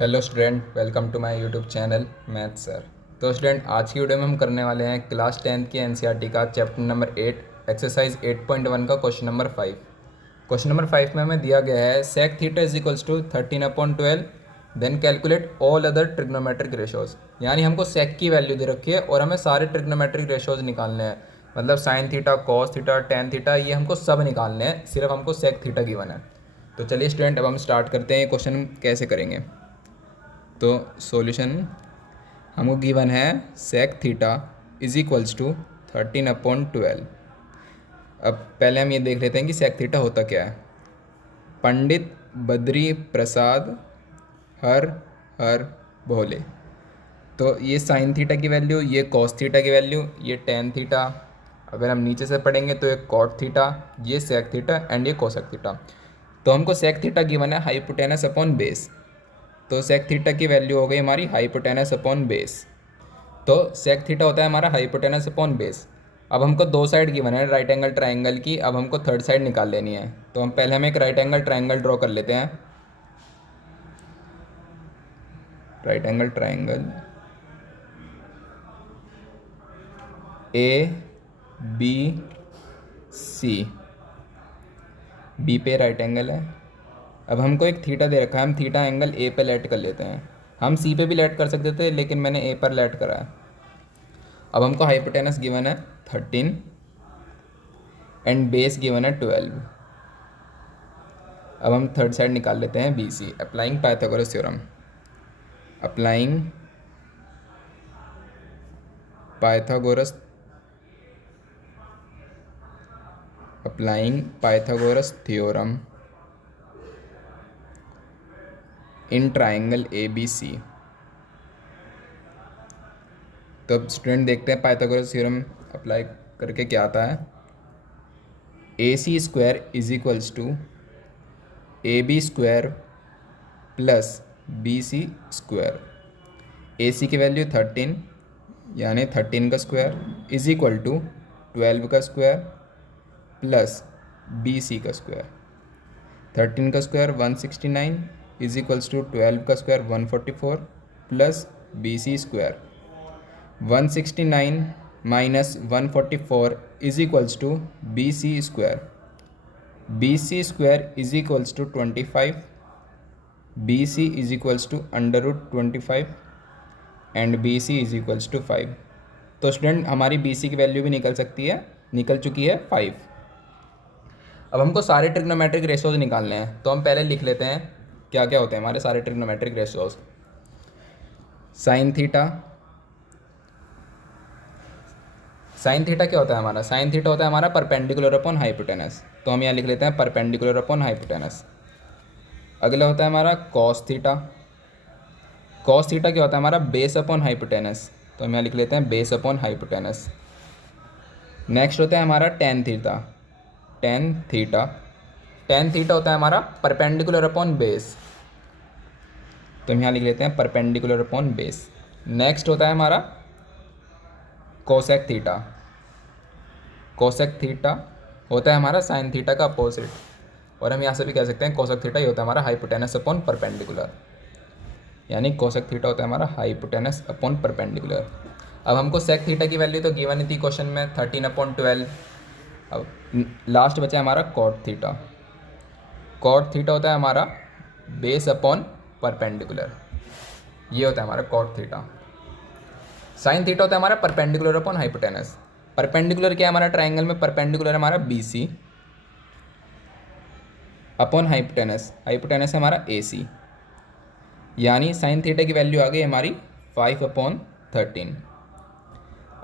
Hello student, welcome to my YouTube channel math sir. तो student, आज की video में हम करने वाले हैं क्लास 10th की एनसीईआरटी का चैप्टर नंबर 8 एक्सरसाइज 8.1 का क्वेश्चन नंबर 5। क्वेश्चन नंबर 5 में हमें दिया गया है sec theta is equals to 13/12, then calculate all other trigonometric ratios. यानी हमको सेक की वैल्यू दे रखी है और हमें सारे ट्रिग्नोमेट्रिक रेशोज़ निकालने हैं। मतलब sine theta, cos theta, tan theta, ये हमको सब निकालने हैं, सिर्फ हमको सेक थीटा गिवन है। तो चलिए स्टूडेंट, अब हम स्टार्ट करते हैं। ये क्वेश्चन कैसे करेंगे। तो सॉल्यूशन हमको गिवन है sec theta is equals to 13/12। अब पहले हम ये देख लेते हैं कि सेक थीटा होता क्या है। पंडित बद्री प्रसाद हर हर भोले। तो ये साइन थीटा की वैल्यू, ये कॉस थीटा की वैल्यू, ये टेन थीटा। अगर हम नीचे से पढ़ेंगे तो ये कॉट थीटा, ये सेक थीटा एंड ये कोसेक थीटा। तो हमको सेक थीटा गिवन है हाइपोटेनस अपॉन बेस। तो सेक थीटा की वैल्यू हो गई हमारी हाइपोटेनस अपॉन बेस। तो सेक थीटा होता है हमारा हाइपोटेनस अपॉन बेस। अब हमको दो साइड गिवन है राइट एंगल ट्राइंगल की, अब हमको थर्ड साइड निकाल लेनी है। तो हम पहले एक राइट एंगल ट्राइंगल ड्रॉ कर लेते हैं। Right angle triangle A B C, B पे राइट एंगल है। अब हमको एक थीटा दे रखा है, हम थीटा एंगल ए पे लेट कर लेते हैं। हम सी पे भी लेट कर सकते थे, लेकिन मैंने ए पर लेट करा है। अब हमको हाइपोटेनस गिवन है 13 एंड बेस गिवन है 12। अब हम थर्ड साइड निकाल लेते हैं B C. Applying Pythagoras theorem, applying Pythagoras applying Pythagoras theorem in triangle A B C. तो अब स्टूडेंट देखते हैं पाइथागोरस थ्योरम अप्लाई करके क्या आता है। A C square is equals to A B square plus B C square. A C की value 13 यानी 13 का स्क्वायर इज इक्वल टू 12 का स्क्वायर प्लस बी सी का स्क्वायर। 13 का स्क्वायर 169 इज इक्वल्स टू 12 का square 144 plus B C square. 169 minus 144 is equals to B C square. B C square is equals to 25, B C is equals to √25 and B C is equals to 5। तो student हमारी B C की value भी निकल सकती है, निकल चुकी है 5। अब हमको सारे ट्रिग्नोमेट्रिक रेशोज निकालने हैं। तो हम पहले लिख लेते हैं क्या क्या होते हैं हमारे सारे trigonometric ratios. Sine theta, sine theta क्या होता है हमारा, साइन थीटा होता है हमारा परपेंडिकुलर अपॉन हाइपोटेनस। तो हम यहाँ लिख लेते हैं परपेंडिकुलर अपॉन हाइपोटेनस। अगला होता है हमारा कॉस थीटा। कॉस थीटा क्या होता है हमारा बेस अपॉन हाइपोटेनस। तो हम यहाँ लिख लेते हैं बेस अपॉन हाइपोटेनस। नेक्स्ट होता है हमारा tan theta. Tan theta, tan theta होता है हमारा परपेंडिकुलर अपॉन बेस। तो हम यहाँ लिख लेते हैं परपेंडिकुलर अपॉन बेस। नेक्स्ट होता है हमारा कोसेक थीटा। कोसेक थीटा होता है हमारा साइन थीटा का अपोजिट, और हम यहाँ से भी कह सकते हैं कोसेक थीटा ये होता है हमारा हाइपोटेनस अपॉन परपेंडिकुलर। यानी कोसेक थीटा होता है हमारा हाइपोटेनस अपॉन परपेंडिकुलर। अब हमको सेक थीटा की वैल्यू तो गिवन थी क्वेश्चन में 13/12। अब लास्ट बचा हमारा कॉट थीटा। कॉट थीटा होता है हमारा बेस अपॉन परपेंडिकुलर, ये होता है हमारा कॉट थीटा। साइन थीटा होता है हमारा परपेंडिकुलर अपॉन हाइपोटेनस। परपेंडिकुलर क्या है हमारा ट्राइंगल में, परपेंडिकुलर हमारा B C upon hypotenuse, hypotenuse है हमारा ए सी। यानी साइन थीटा की वैल्यू आ गई हमारी 5/13।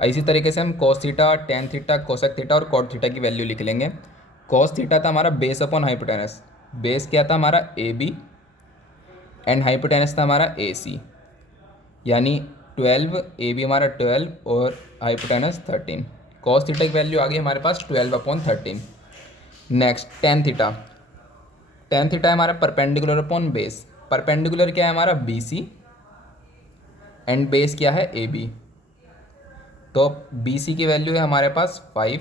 इसी तरीके से हम cos theta, tan theta, cosec theta और कॉट थीटा की वैल्यू लिख लेंगे। कॉस थीटा था हमारा बेस अपॉन हाइपोटेनस। बेस क्या था हमारा ए बी एंड हाइपोटेनस था हमारा ए सी। यानी 12, ए बी हमारा 12 और हाइपोटेनस 13। कॉस थीटा की वैल्यू आ गई हमारे पास 12/13। Next tan theta. Tan theta है हमारा परपेंडिकुलर अपॉन बेस। परपेंडिकुलर क्या है हमारा बी सी एंड बेस क्या है ए बी। तो बी सी की वैल्यू है हमारे पास 5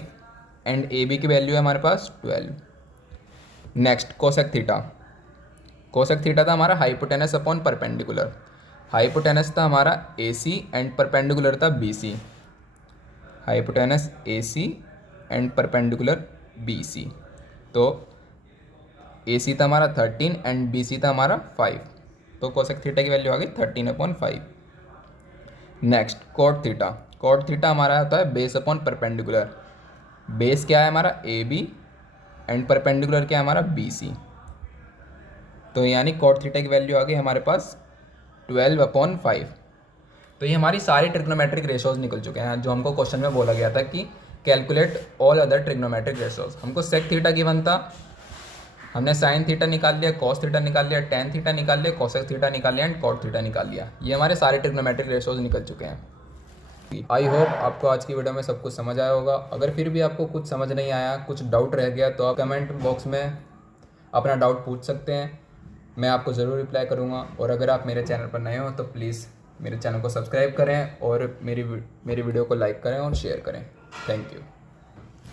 एंड ए बी की वैल्यू है हमारे पास 12। Next cosec theta. Cosec theta था हमारा हाइपोटेनस अपॉन परपेंडिकुलर, हाइपोटेनस था हमारा AC एंड परपेंडिकुलर था BC, hypotenuse AC and perpendicular BC। तो AC था हमारा 13 एंड BC था हमारा 5, तो कोसेक थीटा की वैल्यू आ गई 13/5। Next cot theta, cot theta हमारा होता है बेस अपॉन परपेंडिकुलर, बेस क्या है हमारा AB एंड परपेंडिकुलर क्या है हमारा BC, तो यानी कॉट थीटा की वैल्यू आ गई हमारे पास 12/5। तो ये हमारी सारी ट्रिग्नोमेट्रिक रेशोज निकल चुके हैं जो हमको क्वेश्चन में बोला गया था कि calculate all other trigonometric ratios. हमको सेक थीटा गिवन था, हमने साइन थीटा निकाल लिया, कॉस थीटा निकाल लिया, टेन थीटा निकाल लिया, कोसेक थीटा निकाल लिया एंड कॉट थीटा निकाल लिया। ये हमारे सारे ट्रिग्नोमेट्रिक रेशोज निकल चुके हैं। आई होप आपको आज की वीडियो में सब कुछ समझ आया होगा। अगर फिर भी आपको कुछ समझ नहीं आया, कुछ डाउट रह गया, तो आप कमेंट बॉक्स में अपना डाउट पूछ सकते हैं, मैं आपको ज़रूर रिप्लाई करूँगा। और अगर आप मेरे चैनल पर नए हो तो प्लीज़ मेरे चैनल को सब्सक्राइब करें और मेरी वीडियो को लाइक करें और शेयर करें। Thank you.